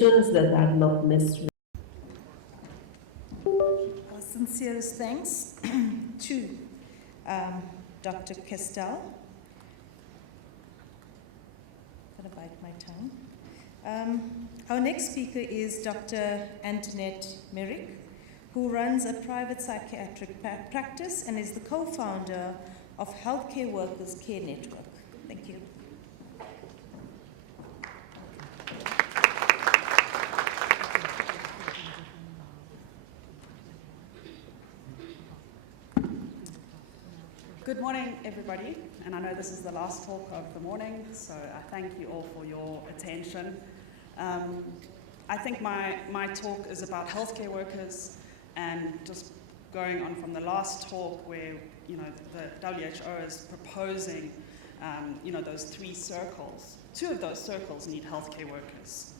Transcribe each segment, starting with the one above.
conditions that are not necessary. Our sincerest thanks to Dr. Kestel. Gotta bite my tongue. Our next speaker is Dr. Antoinette Merrick, who runs a private psychiatric practice and is the co-founder of Healthcare Workers Care Network. Thank you. Good morning, everybody, and I know this is the last talk of the morning, so I thank you all for your attention. I think my talk is about healthcare workers, and just going on from the last talk where, you know, the WHO is proposing, you know, those 3 circles. 2 of those circles need healthcare workers.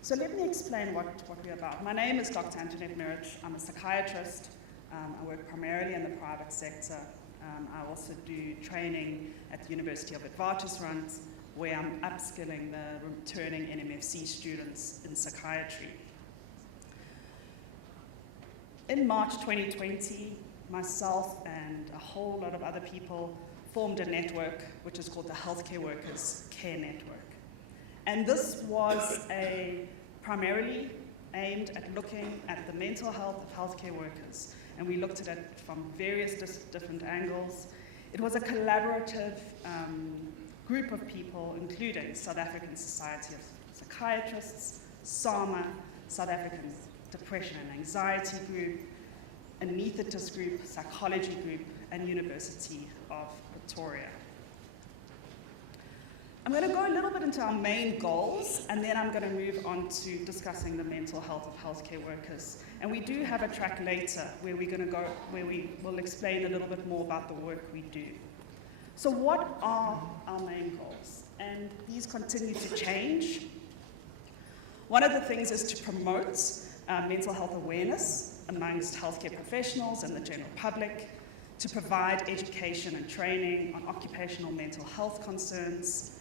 So let me explain what we're about. My name is Dr. Antoinette Merrick. I'm a psychiatrist. I work primarily in the private sector. I also do training at the University of Witwatersrand, where I'm upskilling the returning NMFC students in psychiatry. In March 2020, myself and a whole lot of other people formed a network which is called the Healthcare Workers Care Network. And this was primarily aimed at looking at the mental health of healthcare workers. And we looked at it from various different angles. It was a collaborative group of people, including South African Society of Psychiatrists, SAMA, South African Depression and Anxiety Group, Anaesthetist Group, Psychology Group, and University of Pretoria. I'm going to go a little bit into our main goals, and then I'm going to move on to discussing the mental health of healthcare workers. And we do have a track later where we will explain a little bit more about the work we do. So what are our main goals? And these continue to change. One of the things is to promote mental health awareness amongst healthcare professionals and the general public, to provide education and training on occupational mental health concerns.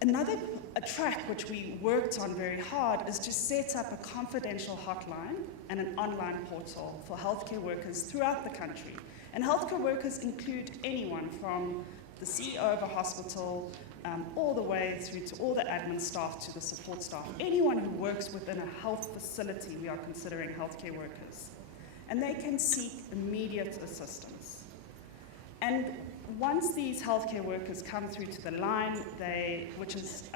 Another track which we worked on very hard is to set up a confidential hotline and an online portal for healthcare workers throughout the country. And healthcare workers include anyone from the CEO of a hospital all the way through to all the admin staff to the support staff. Anyone who works within a health facility, we are considering healthcare workers. And they can seek immediate assistance. And once these healthcare workers come through to the line, which is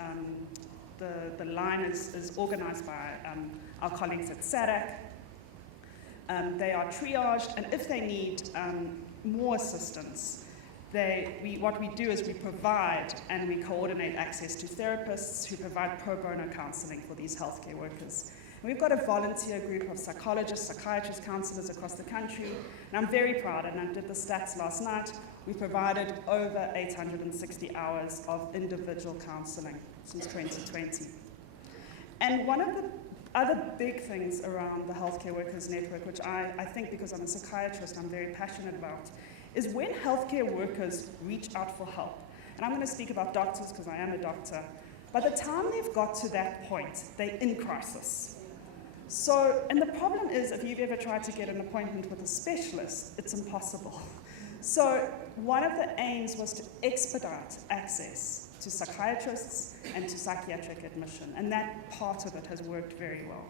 the line is organized by our colleagues at SADC. They are triaged, and if they need more assistance, what we do is we provide and we coordinate access to therapists who provide pro bono counseling for these healthcare workers. We've got a volunteer group of psychologists, psychiatrists, counselors across the country, and I'm very proud, and I did the stats last night. We provided over 860 hours of individual counseling since 2020. And one of the other big things around the Healthcare Workers Network, which I think because I'm a psychiatrist, I'm very passionate about, is when healthcare workers reach out for help. And I'm going to speak about doctors because I am a doctor. By the time they've got to that point, they're in crisis. So, and the problem is, if you've ever tried to get an appointment with a specialist, it's impossible. So one of the aims was to expedite access to psychiatrists and to psychiatric admission, and that part of it has worked very well.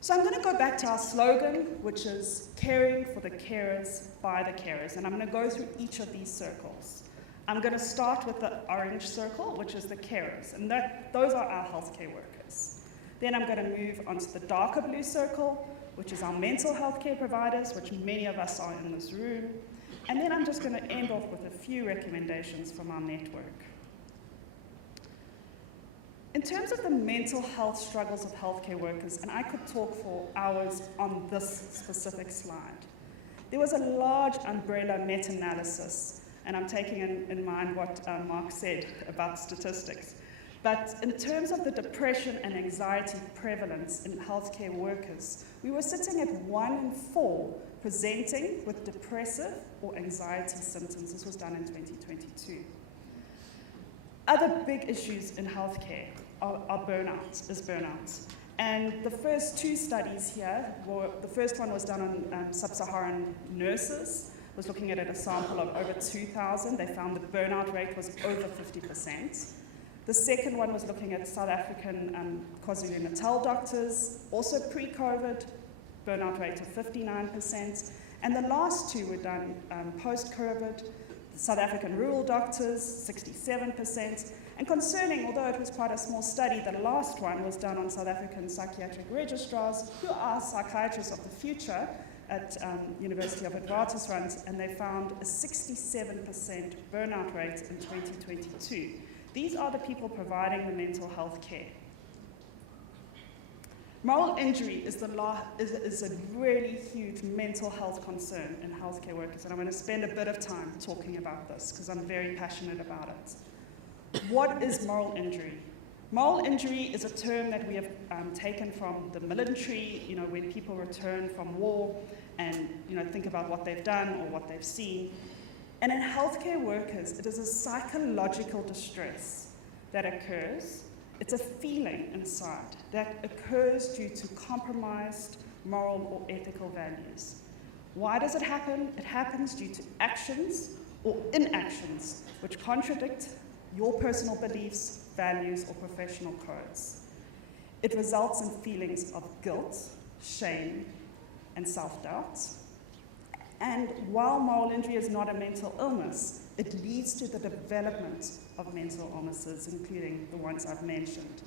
So I'm going to go back to our slogan, which is caring for the carers by the carers, and I'm going to go through each of these circles. I'm going to start with the orange circle, which is the carers, and those are our healthcare workers. Then I'm going to move on to the darker blue circle, which is our mental health care providers, which many of us are in this room. And then I'm just going to end off with a few recommendations from our network. In terms of the mental health struggles of healthcare workers, and I could talk for hours on this specific slide, there was a large umbrella meta-analysis, and I'm taking in mind what Mark said about statistics. But in terms of the depression and anxiety prevalence in healthcare workers, we were sitting at 1 in 4 presenting with depressive or anxiety symptoms. This was done in 2022. Other big issues in healthcare burnout. And the first two studies here were, the first one was done on sub-Saharan nurses, was looking at a sample of over 2,000. They found the burnout rate was over 50%. The second one was looking at South African KwaZulu-Natal doctors, also pre-COVID, burnout rate of 59%. And the last two were done post-COVID, South African rural doctors, 67%. And concerning, although it was quite a small study, the last one was done on South African psychiatric registrars, who are psychiatrists of the future at University of Witwatersrand, and they found a 67% burnout rate in 2022. These are the people providing the mental health care. Moral injury is a really huge mental health concern in healthcare workers, and I'm going to spend a bit of time talking about this because I'm very passionate about it. What is moral injury? Moral injury is a term that we have taken from the military, when people return from war and think about what they've done or what they've seen. And in healthcare workers, it is a psychological distress that occurs. It's a feeling inside that occurs due to compromised moral or ethical values. Why does it happen? It happens due to actions or inactions which contradict your personal beliefs, values, or professional codes. It results in feelings of guilt, shame, and self-doubt. And while moral injury is not a mental illness, it leads to the development of mental illnesses, including the ones I've mentioned.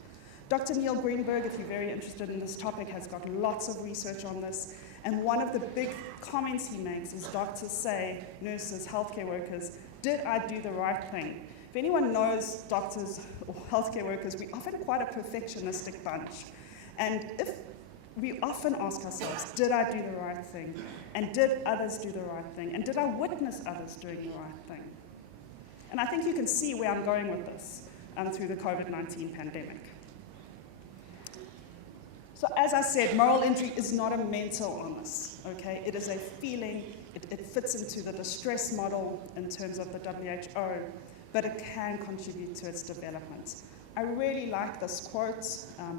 Dr. Neil Greenberg, if you're very interested in this topic, has got lots of research on this. And one of the big comments he makes is doctors say, nurses, healthcare workers, did I do the right thing? If anyone knows doctors or healthcare workers, we're often quite a perfectionistic bunch. And if we often ask ourselves, did I do the right thing? And did others do the right thing? And did I witness others doing the right thing? And I think you can see where I'm going with this through the COVID-19 pandemic. So as I said, moral injury is not a mental illness, okay? It is a feeling, it fits into the distress model in terms of the WHO, but it can contribute to its development. I really like this quote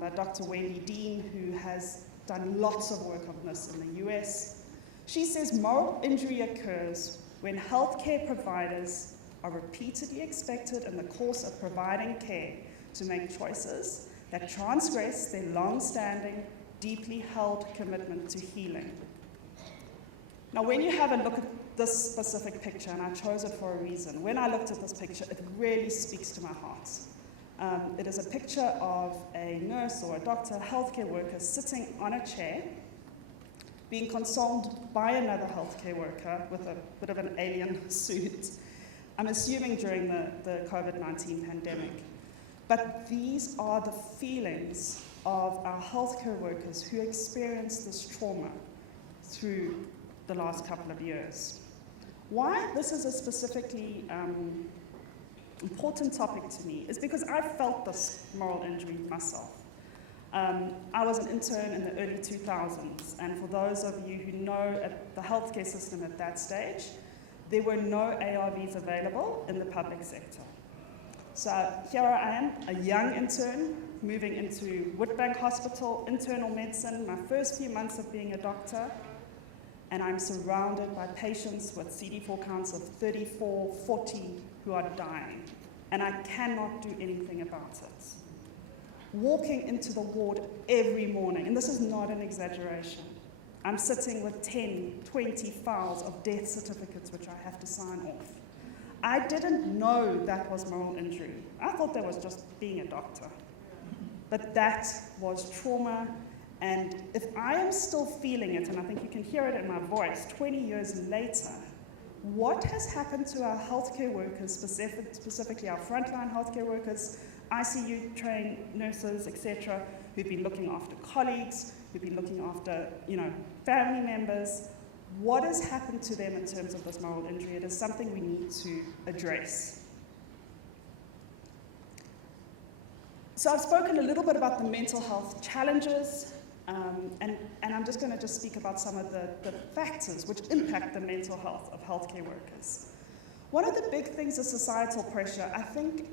by Dr. Wendy Dean, who has done lots of work on this in the US. She says moral injury occurs when healthcare providers are repeatedly expected in the course of providing care to make choices that transgress their long-standing, deeply held commitment to healing. Now, when you have a look at this specific picture, and I chose it for a reason, when I looked at this picture, it really speaks to my heart. It is a picture of a nurse or a doctor, healthcare worker, sitting on a chair, being consoled by another healthcare worker with a bit of an alien suit. I'm assuming during the COVID-19 pandemic. But these are the feelings of our healthcare workers who experienced this trauma through the last couple of years. Why this is a specifically important topic to me is because I felt this moral injury myself. I was an intern in the early 2000s, and for those of you who know the healthcare system at that stage, there were no ARVs available in the public sector. So here I am, a young intern, moving into Witbank Hospital, internal medicine, my first few months of being a doctor, and I'm surrounded by patients with CD4 counts of 34, 40 who are dying, and I cannot do anything about it. Walking into the ward every morning, and this is not an exaggeration, I'm sitting with 10, 20 files of death certificates which I have to sign off. I didn't know that was moral injury. I thought that was just being a doctor. But that was trauma, and if I am still feeling it, and I think you can hear it in my voice, 20 years later, what has happened to our healthcare workers, specifically our frontline healthcare workers, ICU-trained nurses, etc., who've been looking after colleagues, who've been looking after, family members? What has happened to them in terms of this moral injury? It is something we need to address. So I've spoken a little bit about the mental health challenges, and I'm just going to speak about some of the factors which impact the mental health of healthcare workers. One of the big things is societal pressure. I think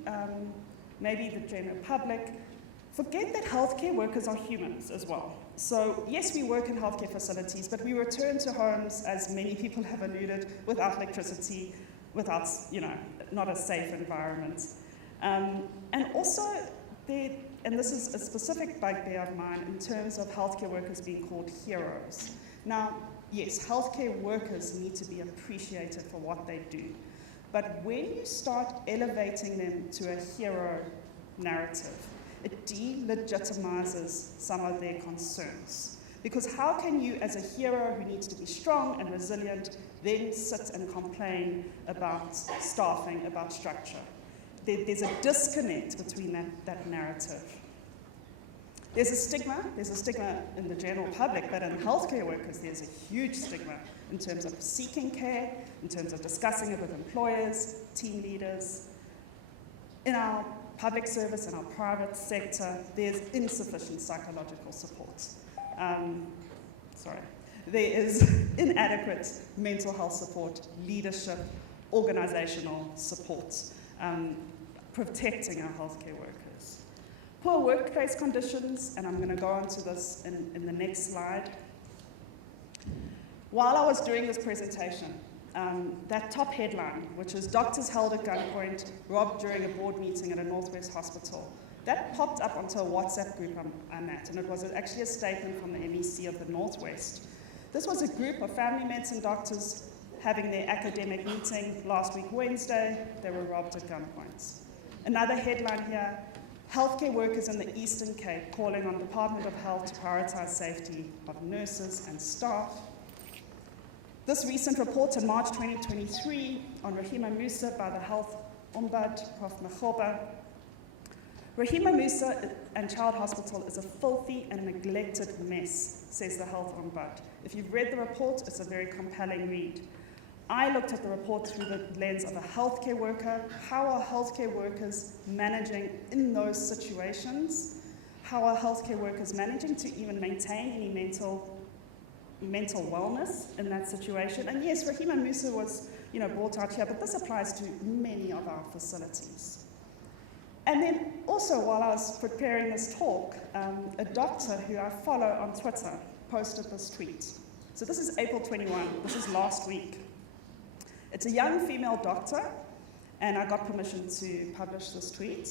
maybe the general public Forget that healthcare workers are humans as well. So yes, we work in healthcare facilities, but we return to homes, as many people have alluded, without electricity, without, not a safe environment. And also, and this is a specific bugbear of mine in terms of healthcare workers being called heroes. Now, yes, healthcare workers need to be appreciated for what they do. But when you start elevating them to a hero narrative, it delegitimizes some of their concerns. Because how can you, as a hero who needs to be strong and resilient, then sit and complain about staffing, about structure? There's a disconnect between that narrative. There's a stigma in the general public, but in healthcare workers, there's a huge stigma in terms of seeking care, in terms of discussing it with employers, team leaders. In our public service, in our private sector, there's insufficient psychological support. There is inadequate mental health support, leadership, organizational support, protecting our healthcare workers. Poor workplace conditions, and I'm going to go on to this in the next slide. While I was doing this presentation, that top headline, which is doctors held at gunpoint, robbed during a board meeting at a Northwest hospital, that popped up onto a WhatsApp group I'm at, and it was actually a statement from the MEC of the Northwest. This was a group of family medicine doctors having their academic meeting last week Wednesday. They were robbed at gunpoint. Another headline here, healthcare workers in the Eastern Cape calling on Department of Health to prioritize safety of nurses and staff. This recent report in March 2023 on Rahima Musa by the Health Ombud, Prof. Makgoba. Rahima Musa and Child Hospital is a filthy and neglected mess, says the Health Ombud. If you've read the report, it's a very compelling read. I looked at the report through the lens of a healthcare worker. How are healthcare workers managing in those situations? How are healthcare workers managing to even maintain any mental wellness in that situation? And yes, Rahima Musa was brought out here, but this applies to many of our facilities. And then also, while I was preparing this talk, a doctor who I follow on Twitter posted this tweet. So this is April 21, this is last week. It's a young female doctor, and I got permission to publish this tweet.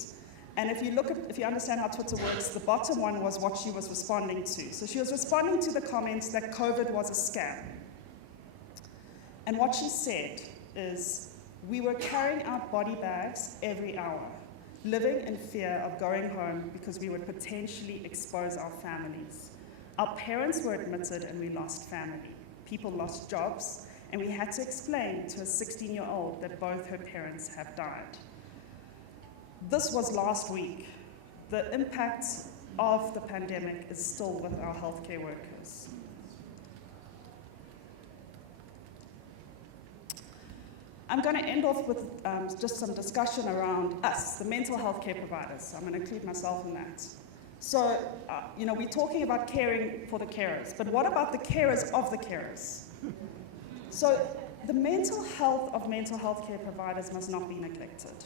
And if you understand how Twitter works, the bottom one was what she was responding to. So she was responding to the comments that COVID was a scam. And what she said is, we were carrying out body bags every hour, living in fear of going home because we would potentially expose our families. Our parents were admitted and we lost family. People lost jobs, and we had to explain to a 16-year-old that both her parents have died. This was last week. The impact of the pandemic is still with our healthcare workers. I'm going to end off with just some discussion around us, the mental health care providers. I'm going to include myself in that. So, we're talking about caring for the carers, but what about the carers of the carers? So, the mental health of mental health care providers must not be neglected.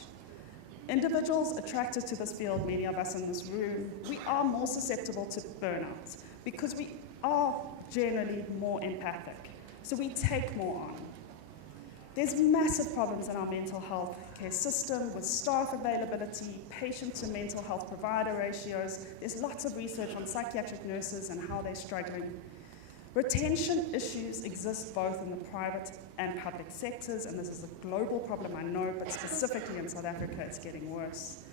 Individuals attracted to this field, many of us in this room, we are more susceptible to burnout because we are generally more empathic. So we take more on. There's massive problems in our mental health care system with staff availability, patient to mental health provider ratios. There's lots of research on psychiatric nurses and how they're struggling. Retention issues exist both in the private and public sectors, and this is a global problem, I know, but specifically in South Africa, it's getting worse.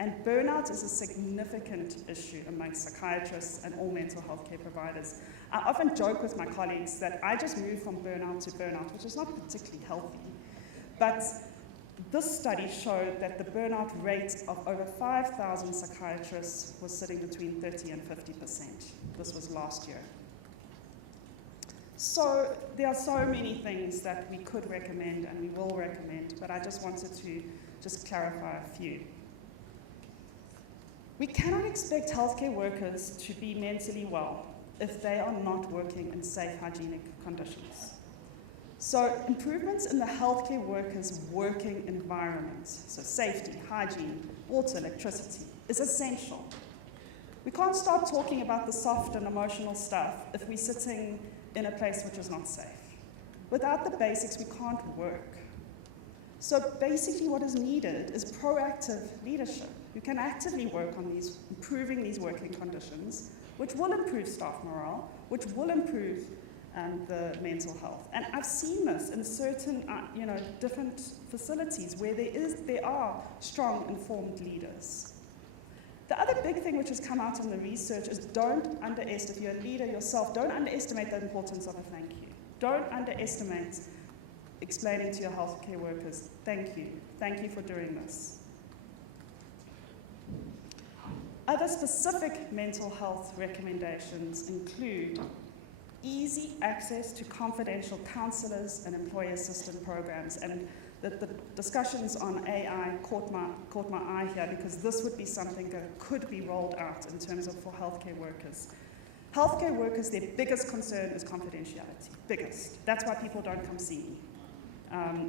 And burnout is a significant issue amongst psychiatrists and all mental health care providers. I often joke with my colleagues that I just moved from burnout to burnout, which is not particularly healthy. But this study showed that the burnout rate of over 5,000 psychiatrists was sitting between 30 and 50%. This was last year. So there are so many things that we could recommend and we will recommend, but I just wanted to just clarify a few. We cannot expect healthcare workers to be mentally well if they are not working in safe, hygienic conditions. So improvements in the healthcare workers' working environment, so safety, hygiene, water, electricity, is essential. We can't start talking about the soft and emotional stuff if we're sitting in a place which is not safe. Without the basics, we can't work. So basically what is needed is proactive leadership. You can actively work on improving these working conditions, which will improve staff morale, which will improve the mental health. And I've seen this in certain different facilities where there are strong, informed leaders. The other big thing which has come out in the research is if you're a leader yourself, don't underestimate the importance of a thank you. Don't underestimate explaining to your healthcare workers, thank you for doing this. Other specific mental health recommendations include easy access to confidential counselors and employee assistance programs. And the discussions on AI caught my eye here, because this would be something that could be rolled out in terms of for healthcare workers. Healthcare workers, their biggest concern is confidentiality, biggest. That's why people don't come see me.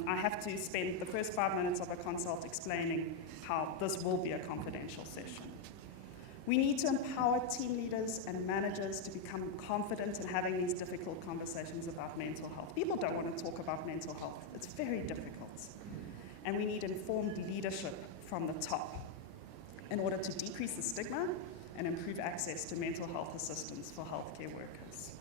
I have to spend the first 5 minutes of a consult explaining how this will be a confidential session. We need to empower team leaders and managers to become confident in having these difficult conversations about mental health. People don't want to talk about mental health. It's very difficult. And we need informed leadership from the top in order to decrease the stigma and improve access to mental health assistance for healthcare workers.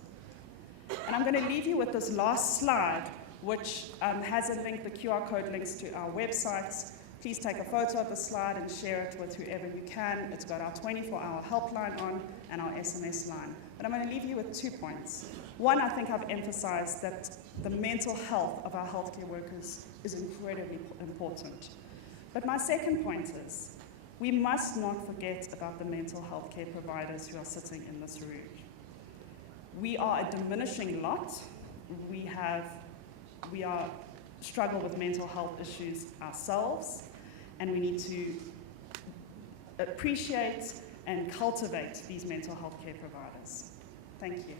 And I'm going to leave you with this last slide, which has a link, the QR code links to our websites. Please take a photo of the slide and share it with whoever you can. It's got our 24-hour helpline on and our SMS line. But I'm going to leave you with 2 points. One, I think I've emphasized that the mental health of our healthcare workers is incredibly important. But my second point is, we must not forget about the mental health care providers who are sitting in this room. We are a diminishing lot. We struggle with mental health issues ourselves, and we need to appreciate and cultivate these mental health care providers. Thank you.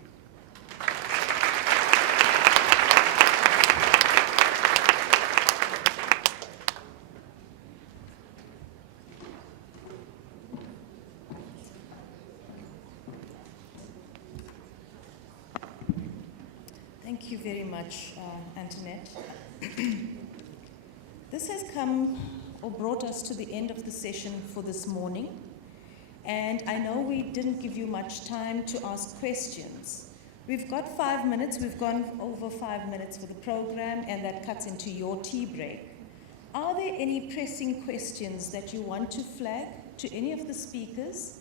Thank you very much, Antoinette. This has come or brought us to the end of the session for this morning. And I know we didn't give you much time to ask questions. We've got 5 minutes. We've gone over 5 minutes for the program, and that cuts into your tea break. Are there any pressing questions that you want to flag to any of the speakers?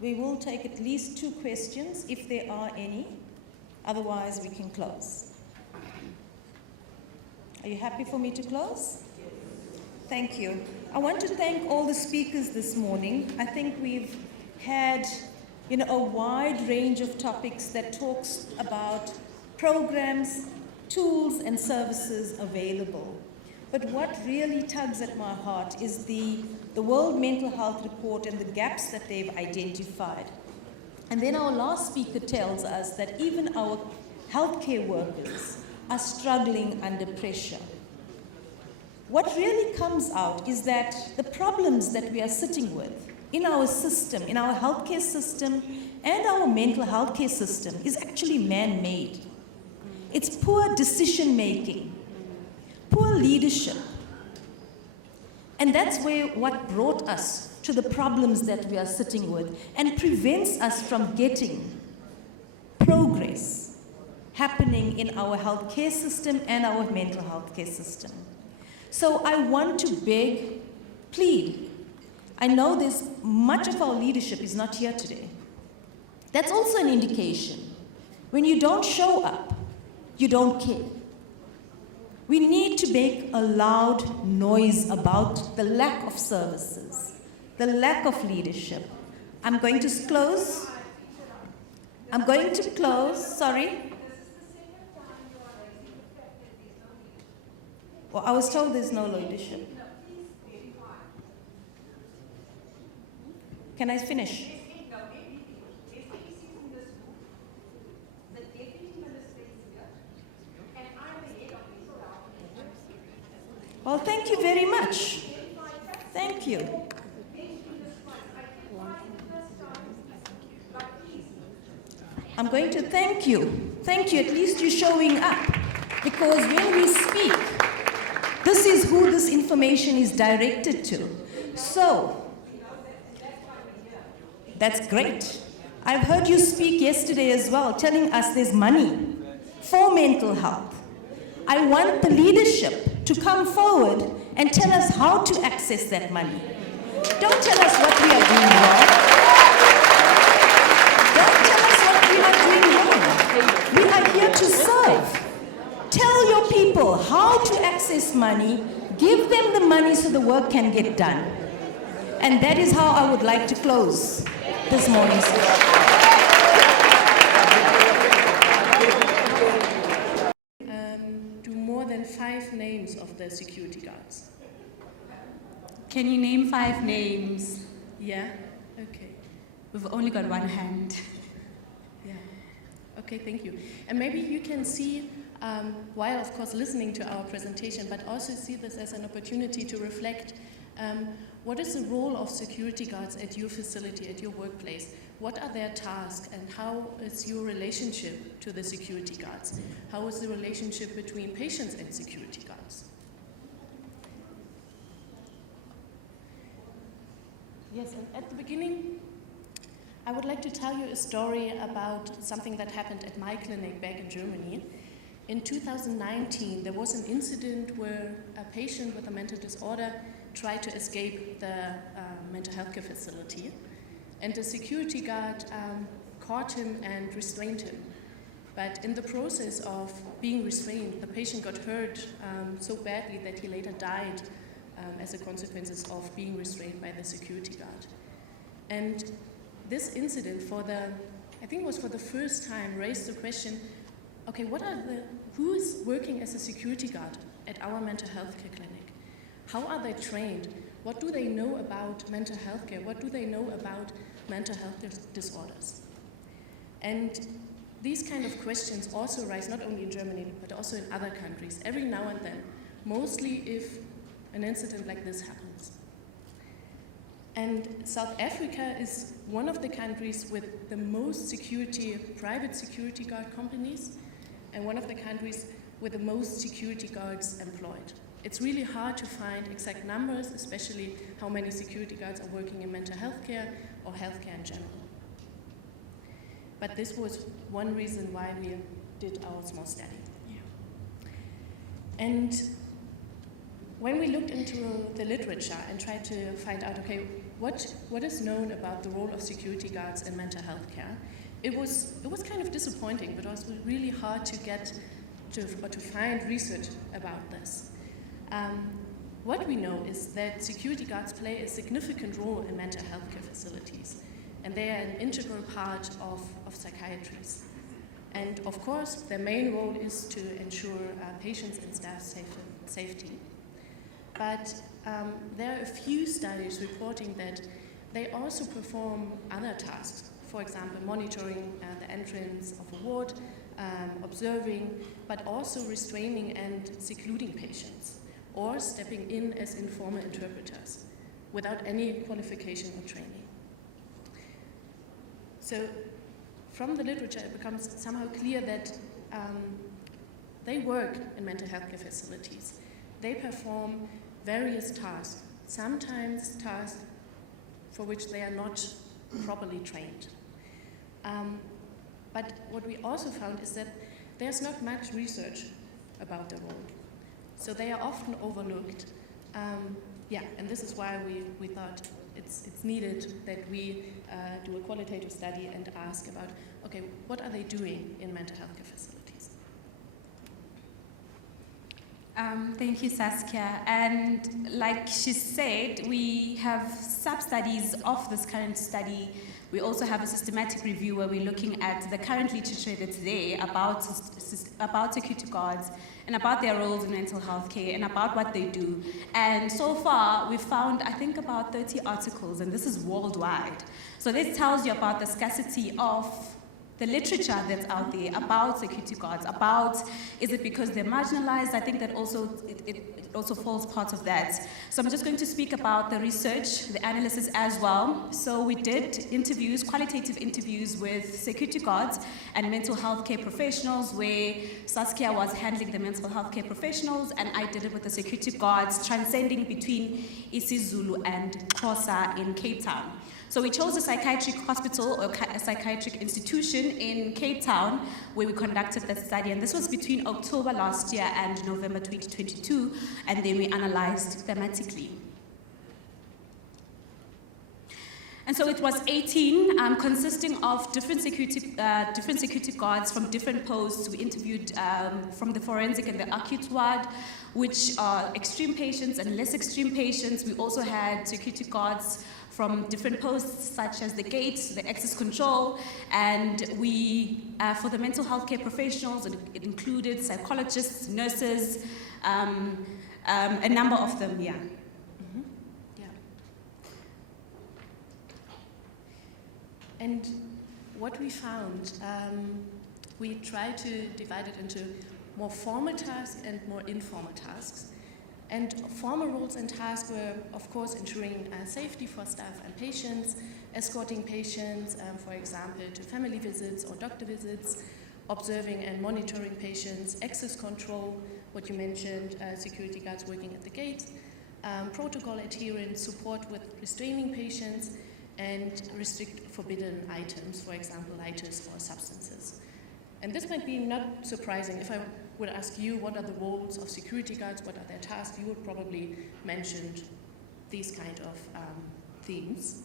We will take at least 2 questions if there are any. Otherwise, we can close. Are you happy for me to close? Thank you. I want to thank all the speakers this morning. I think we've had, a wide range of topics that talks about programs, tools, and services available. But what really tugs at my heart is the World Mental Health Report and the gaps that they've identified. And then our last speaker tells us that even our healthcare workers are struggling under pressure. What really comes out is that the problems that we are sitting with in our system, in our healthcare system and our mental health care system is actually man-made. It's poor decision-making, poor leadership. And that's what brought us to the problems that we are sitting with and prevents us from getting progress happening in our healthcare system and our mental health care system. So I want to beg, plead. I know much of our leadership is not here today. That's also an indication. When you don't show up, you don't care. We need to make a loud noise about the lack of services, the lack of leadership. I'm going to close. Sorry. Well, I was told there's no leadership. Can I finish? Well, thank you very much. Thank you. I'm going to thank you. Thank you, at least you're showing up. Because when we speak, this is who this information is directed to. So, that's great. I've heard you speak yesterday as well, telling us there's money for mental health. I want the leadership to come forward and tell us how to access that money. Don't tell us what we are doing wrong. Don't tell us what we are doing wrong. We are here to serve. Tell your people how to access money, give them the money so the work can get done. And that is how I would like to close this morning's session. Do more than 5 names of the security guards. Can you name 5 names? Yeah? Okay. We've only got one hand. Yeah. Okay, thank you. And maybe you can see, while of course listening to our presentation, but also see this as an opportunity to reflect what is the role of security guards at your facility, at your workplace? What are their tasks and how is your relationship to the security guards? How is the relationship between patients and security guards? Yes, and at the beginning, I would like to tell you a story about something that happened at my clinic back in Germany. In 2019, there was an incident where a patient with a mental disorder tried to escape the mental health care facility. And the security guard caught him and restrained him. But in the process of being restrained, the patient got hurt so badly that he later died as a consequence of being restrained by the security guard. And this incident, I think it was for the first time, raised the question, okay, who is working as a security guard at our mental health care clinic? How are they trained? What do they know about mental health care? What do they know about mental health disorders? And these kind of questions also arise not only in Germany, but also in other countries, every now and then, mostly if an incident like this happens. And South Africa is one of the countries with the most private security guard companies, and one of the countries with the most security guards employed. It's really hard to find exact numbers, especially how many security guards are working in mental health care or healthcare in general. But this was one reason why we did our small study. Yeah. And when we looked into the literature and tried to find out, okay, what is known about the role of security guards in mental health care, it was kind of disappointing, but it was really hard to get to find research about this. What we know is that security guards play a significant role in mental health care facilities, and they are an integral part of psychiatries. And of course, their main role is to ensure patients and staff safety. But there are a few studies reporting that they also perform other tasks. For example, monitoring the entrance of a ward, observing, but also restraining and secluding patients, or stepping in as informal interpreters without any qualification or training. So from the literature, it becomes somehow clear that they work in mental health care facilities. They perform various tasks, sometimes tasks for which they are not properly trained. But what we also found is that there's not much research about their role. So they are often overlooked. And this is why we thought it's needed that we do a qualitative study and ask about, okay, what are they doing in mental health care facilities? Thank you, Saskia. And like she said, we have sub-studies of this current study. We also have a systematic review where we're looking at the current literature that's there about security guards and about their roles in mental health care and about what they do. And so far, we've found, I think, about 30 articles, and this is worldwide. So this tells you about the scarcity of the literature that's out there about security guards, about is it because they're marginalized? I think that also it also falls part of that. So I'm just going to speak about the research, the analysis as well. So we did interviews, qualitative interviews with security guards and mental health care professionals, where Saskia was handling the mental health care professionals and I did it with the security guards, transcending between isiZulu and Xhosa in Cape Town. So we chose a psychiatric hospital or a psychiatric institution in Cape Town where we conducted the study, and this was between October last year and November 2022, and then we analyzed thematically. And so it was 18, consisting of different security guards from different posts. We interviewed from the forensic and the acute ward, which are extreme patients and less extreme patients. We also had security guards from different posts, such as the gate, the access control, and we, for the mental health care professionals, it included psychologists, nurses, a number of them, yeah. Mm-hmm. Yeah. And what we found, we tried to divide it into more formal tasks and more informal tasks. And formal roles and tasks were, of course, ensuring safety for staff and patients, escorting patients, for example, to family visits or doctor visits, observing and monitoring patients, access control, what you mentioned, security guards working at the gates, protocol adherence, support with restraining patients, and restrict forbidden items, for example, lighters or substances. And this might be not surprising. If I would ask you what are the roles of security guards, what are their tasks, you would probably mention these kind of themes.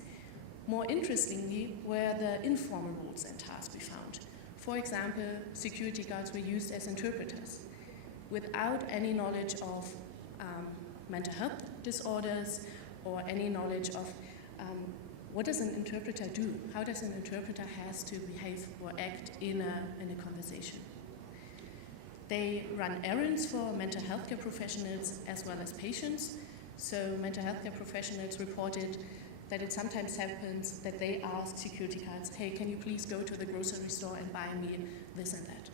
More interestingly were the informal roles and tasks we found. For example, security guards were used as interpreters without any knowledge of mental health disorders or any knowledge of what does an interpreter do? How does an interpreter has to behave or act in a conversation? They run errands for mental health care professionals as well as patients. So mental health care professionals reported that it sometimes happens that they ask security guards, hey, can you please go to the grocery store and buy me this and that?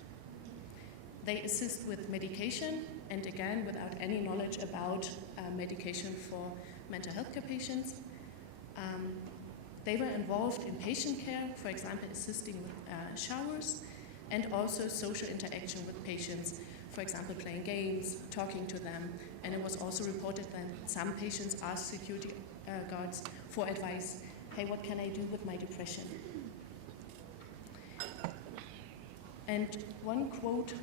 They assist with medication, and again, without any knowledge about medication for mental health care patients. They were involved in patient care, for example, assisting with showers, and also social interaction with patients, for example, playing games, talking to them. And it was also reported that some patients asked security guards for advice. Hey, what can I do with my depression? And one quote,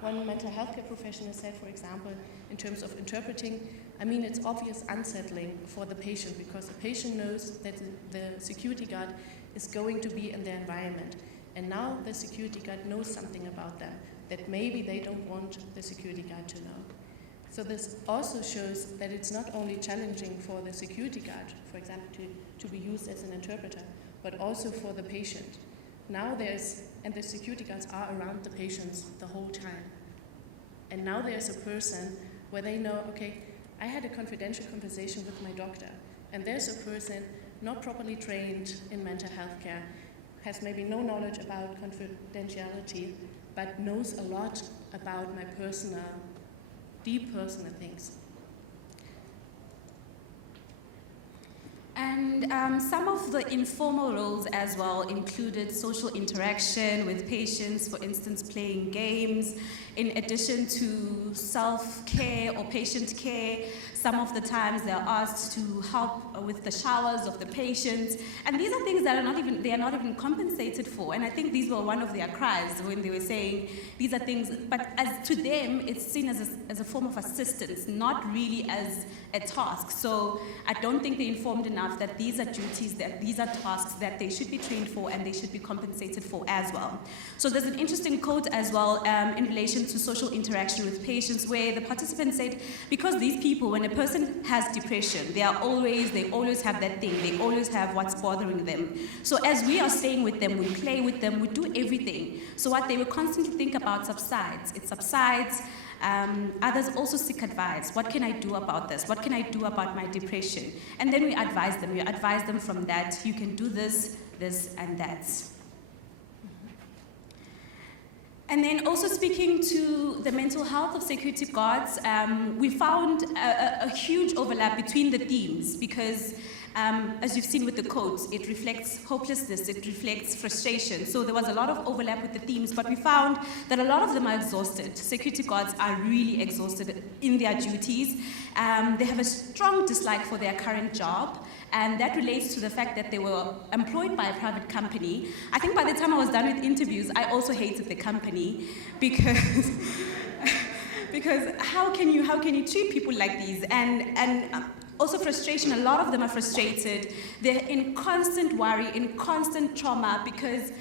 one mental health care professional said, for example, in terms of interpreting, I mean, it's obvious unsettling for the patient because the patient knows that the security guard is going to be in their environment. And now the security guard knows something about them that maybe they don't want the security guard to know. So this also shows that it's not only challenging for the security guard, for example, to be used as an interpreter, but also for the patient. Now and the security guards are around the patients the whole time. And now there's a person where they know, okay, I had a confidential conversation with my doctor, and there's a person not properly trained in mental health care, has maybe no knowledge about confidentiality, but knows a lot about my personal, deep personal things. And some of the informal roles as well included social interaction with patients, for instance, playing games, in addition to self-care or patient care. Some of the times they're asked to help with the showers of the patients. And these are things that they are not even compensated for. And I think these were one of their cries when they were saying these are things, but as to them, it's seen as a form of assistance, not really as a task. So I don't think they're informed enough that these are duties, that these are tasks that they should be trained for and they should be compensated for as well. So there's an interesting quote as well in relation to social interaction with patients, where the participants said, because these people, when a person has depression, they always have that thing, they always have what's bothering them. So as we are staying with them, we play with them, we do everything. So what they will constantly think about subsides. It subsides, Others also seek advice. What can I do about this? What can I do about my depression? And then we advise them. We advise them from that. You can do this, this, and that. And then also speaking to the mental health of security guards, we found a huge overlap between the themes because as you've seen with the quotes, it reflects hopelessness, it reflects frustration. So there was a lot of overlap with the themes, but we found that a lot of them are exhausted. Security guards are really exhausted in their duties. They have a strong dislike for their current job, and that relates to the fact that they were employed by a private company. I think by the time I was done with interviews, I also hated the company because because how can you treat people like these? And also frustration, a lot of them are frustrated. They're in constant worry, in constant trauma because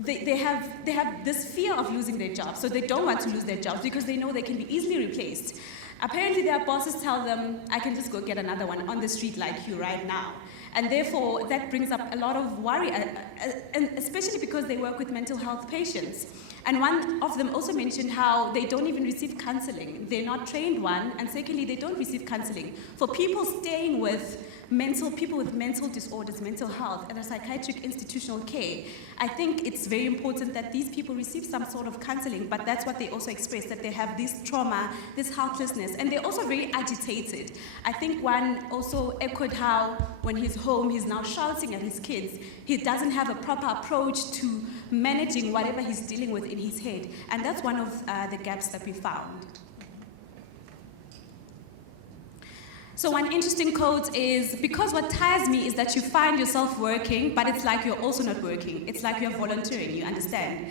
they have this fear of losing their jobs. So they don't want to lose their jobs because they know they can be easily replaced. Apparently their bosses tell them, I can just go get another one on the street like you right now. And therefore that brings up a lot of worry, and especially because they work with mental health patients. And one of them also mentioned how they don't even receive counseling. They're not trained, one, and secondly, they don't receive counseling. For people staying with people with mental disorders, mental health, and a psychiatric institutional care, I think it's very important that these people receive some sort of counseling, but that's what they also express, that they have this trauma, this helplessness, and they're also very agitated. I think one also echoed how when he's home, he's now shouting at his kids. He doesn't have a proper approach to managing whatever he's dealing with in his head, and that's one of the gaps that we found. So one interesting quote is, because what tires me is that you find yourself working, but it's like you're also not working. It's like you're volunteering, you understand?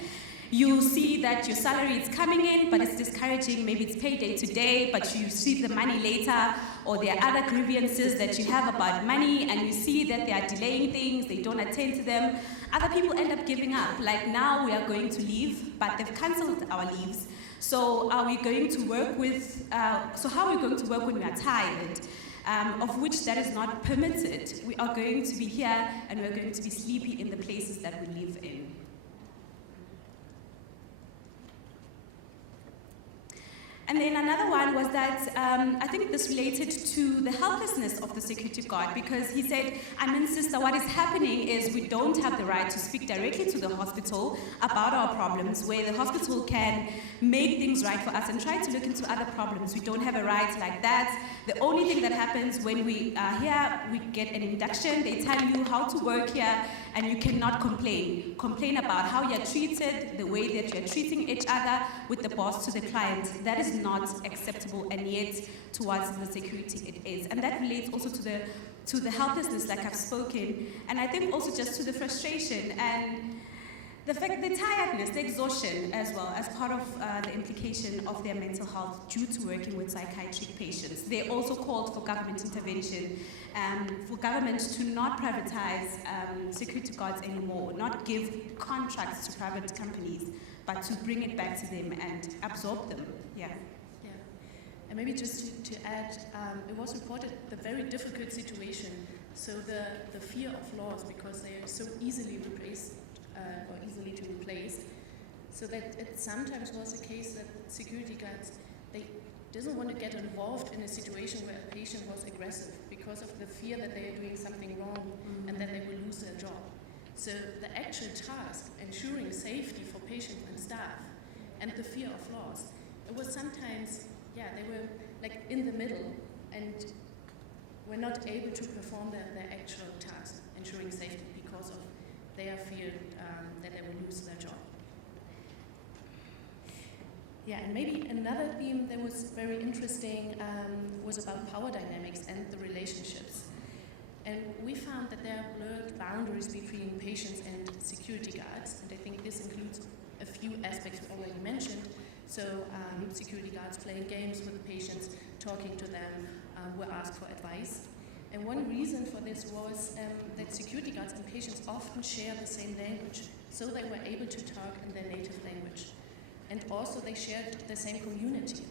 You see that your salary is coming in, but it's discouraging. Maybe it's payday today, but you receive the money later, or there are other grievances that you have about money, and you see that they are delaying things, they don't attend to them. Other people end up giving up. Like, now we are going to leave, but they've cancelled our leaves. So are we going to work with, so how are we going to work when we are tired? Of which that is not permitted. We are going to be here and we're going to be sleepy in the places that we live in. And then another one was that I think this related to the helplessness of the security guard, because he said, I mean, sister, what is happening is we don't have the right to speak directly to the hospital about our problems, where the hospital can make things right for us and try to look into other problems. We don't have a right like that. The only thing that happens when we are here, we get an induction, they tell you how to work here, and you cannot complain. Complain about how you're treated, the way that you're treating each other, with the boss to the client. That is not acceptable, and yet towards the security it is. And that relates also to the helplessness, like I've spoken, and I think also just to the frustration and the fact, the tiredness, the exhaustion as well, as part of the implication of their mental health due to working with psychiatric patients. They also called for government intervention, for government to not privatize security guards anymore, not give contracts to private companies, but to bring it back to them and absorb them. Yeah. Yeah. And maybe just to add, it was reported the very difficult situation, so the fear of laws, because they are so easily replaced, or easily to replace, so that it sometimes was the case that security guards, they didn't want to get involved in a situation where a patient was aggressive because of the fear that they are doing something wrong and that they will lose their job. So the actual task, ensuring safety for patients and staff, and the fear of loss, it was sometimes, they were like in the middle and were not able to perform their actual task, ensuring safety, because of their fear that they will lose their job. Yeah, and maybe another theme that was very interesting was about power dynamics and the relationships. And we found that there are blurred boundaries between patients and security guards, and I think this includes a few aspects we already mentioned. So security guards playing games with the patients, talking to them, were asked for advice. And one reason for this was that security guards and patients often share the same language, so they were able to talk in their native language. And also they shared the same community,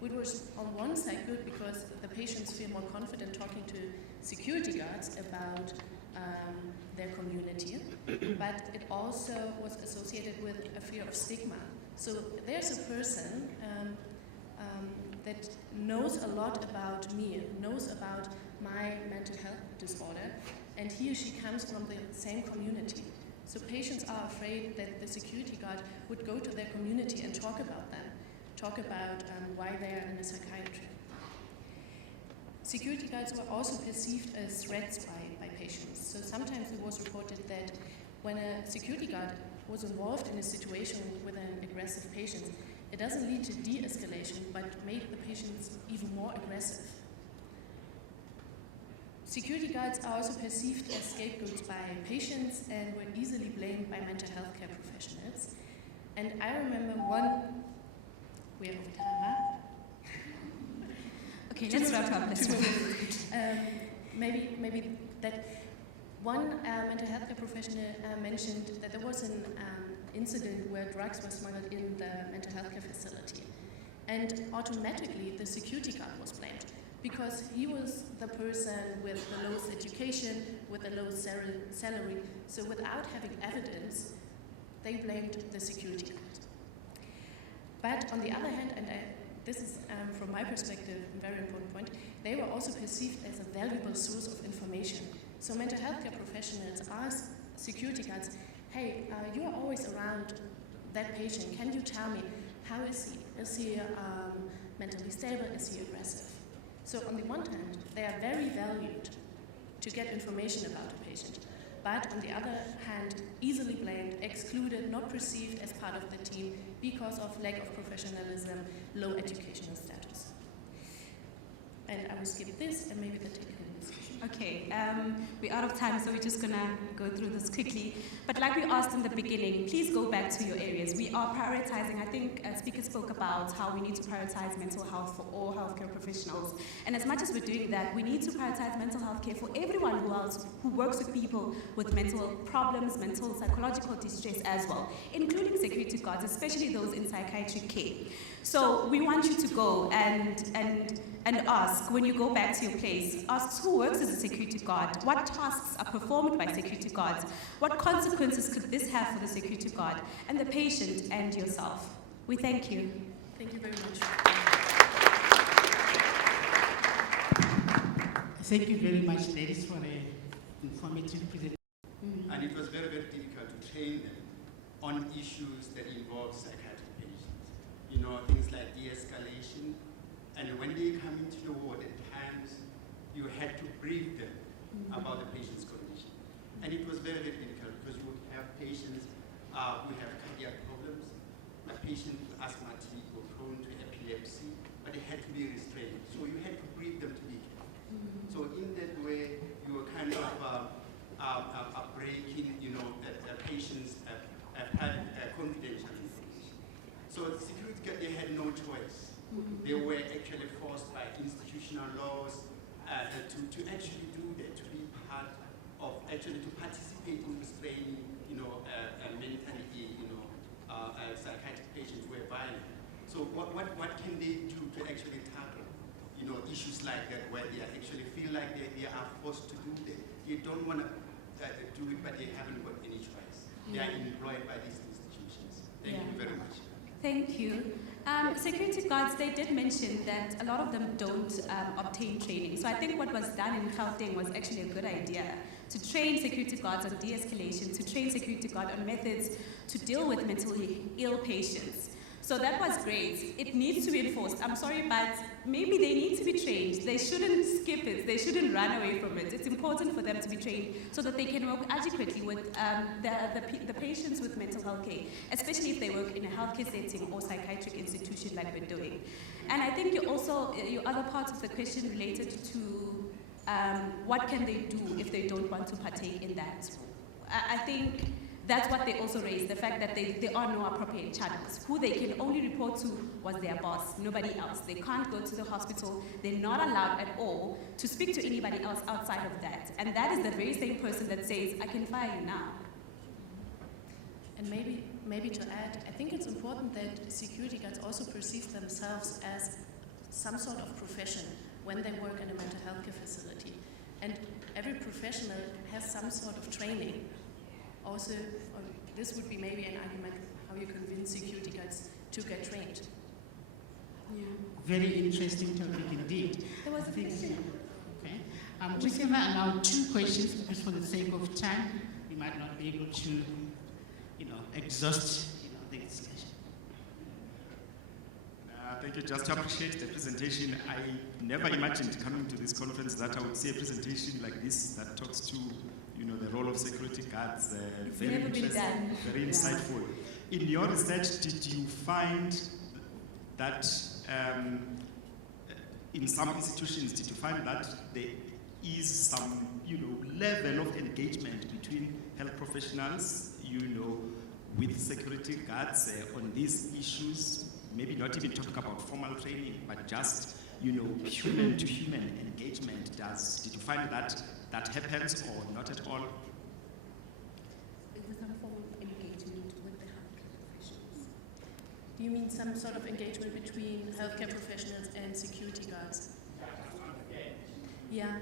which was on one side good because the patients feel more confident talking to security guards about their community, but it also was associated with a fear of stigma. So there's a person that knows a lot about me, knows about my mental health disorder, and he or she comes from the same community. So patients are afraid that the security guard would go to their community and talk about them, talk about why they are in a psychiatry. Security guards were also perceived as threats by patients. So sometimes it was reported that when a security guard was involved in a situation with an aggressive patient, it doesn't lead to de-escalation, but made the patients even more aggressive. Security guards are also perceived as scapegoats by patients and were easily blamed by mental health care professionals. And I remember one, we have time, huh? Okay, let's wrap up. Maybe that one mental health care professional mentioned that there was an incident where drugs were smuggled in the mental health care facility. And automatically the security guard was blamed because he was the person with the lowest education, with the lowest salary. So without having evidence, they blamed the security guard. But on the other hand, and this is from my perspective a very important point, they were also perceived as a valuable source of information. So mental health care professionals asked security guards, hey, you are always around that patient. Can you tell me, how is he? Is he mentally stable? Is he aggressive? So on the one hand, they are very valued to get information about a patient. But on the other hand, easily blamed, excluded, not perceived as part of the team because of lack of professionalism, low educational status. And I will skip this and maybe the take-home discussion. Okay, we're out of time, so we're just gonna go through this quickly. But like we asked in the beginning, please go back to your areas. We are prioritizing, I think speaker spoke about how we need to prioritize mental health for all healthcare professionals. And as much as we're doing that, we need to prioritize mental health care for everyone who works with people with mental problems, mental psychological distress as well, including security guards, especially those in psychiatric care. So we want you to go and ask, when you go back to your place, ask who works as a security guard, what tasks are performed by security guards, what consequences could this have for the security guard and the patient and yourself. We thank you. Thank you very much. Thank you very much, ladies, for the informative presentation. And it was very, very difficult to train them on issues that involve psychiatric patients. You know, things like de-escalation. And when they come into the ward at times, you had to brief them about the patient's condition. And it was very, very difficult because you would have patients who have cardiac problems, a patient with asthmatic or prone to epilepsy, but they had to be restrained. So you had to brief them to be careful. So in that way, you were kind of breaking, you know, that patients have had confidential information. So the security guard, they had no choice. They were actually forced by institutional laws to actually do that, to be part of, actually to participate in restraining, you know, mentally ill, you know, psychiatric patients who are violent. So what can they do to actually tackle, you know, issues like that where they actually feel like they are forced to do that? They don't want to do it, but they haven't got any choice. They are employed by these institutions. Thank you very much. Thank you. Security guards, they did mention that a lot of them don't obtain training. So I think what was done in Gauteng was actually a good idea, to train security guards on de-escalation, to train security guards on methods to deal with mentally ill patients. So that was great. It needs to be enforced. I'm sorry, but maybe they need to be trained. They shouldn't skip it. They shouldn't run away from it. It's important for them to be trained so that they can work adequately with the patients with mental health care, especially if they work in a healthcare setting or psychiatric institution like we're doing. And I think your other part of the question related to what can they do if they don't want to partake in that. I think that's what they also raised, the fact that there are no appropriate channels. Who they can only report to was their boss, nobody else. They can't go to the hospital. They're not allowed at all to speak to anybody else outside of that. And that is the very same person that says, I can fire you now. And maybe to add, I think it's important that security guards also perceive themselves as some sort of profession when they work in a mental health care facility. And every professional has some sort of training. Also, this would be maybe an argument how you convince security guards to get trained. Yeah. Very interesting topic indeed. There was I a think- question. Okay. I'm just going to allow 2 questions because for the sake of time, we might not be able to, exhaust, the discussion. Thank you. Just to appreciate the presentation, I never imagined coming to this conference that I would see a presentation like this that talks to, the role of security guards. It's Very never been interesting, done. very Yeah. insightful. In your research, did you find that in some institutions, did you find that there is some, level of engagement between health professionals, with security guards on these issues? Maybe not even talking about formal training, but just, human to human engagement. Did you find that happens or not at all? Is there some form of engagement with the healthcare professionals? Do you mean some sort of engagement between healthcare professionals and security guards? Yeah.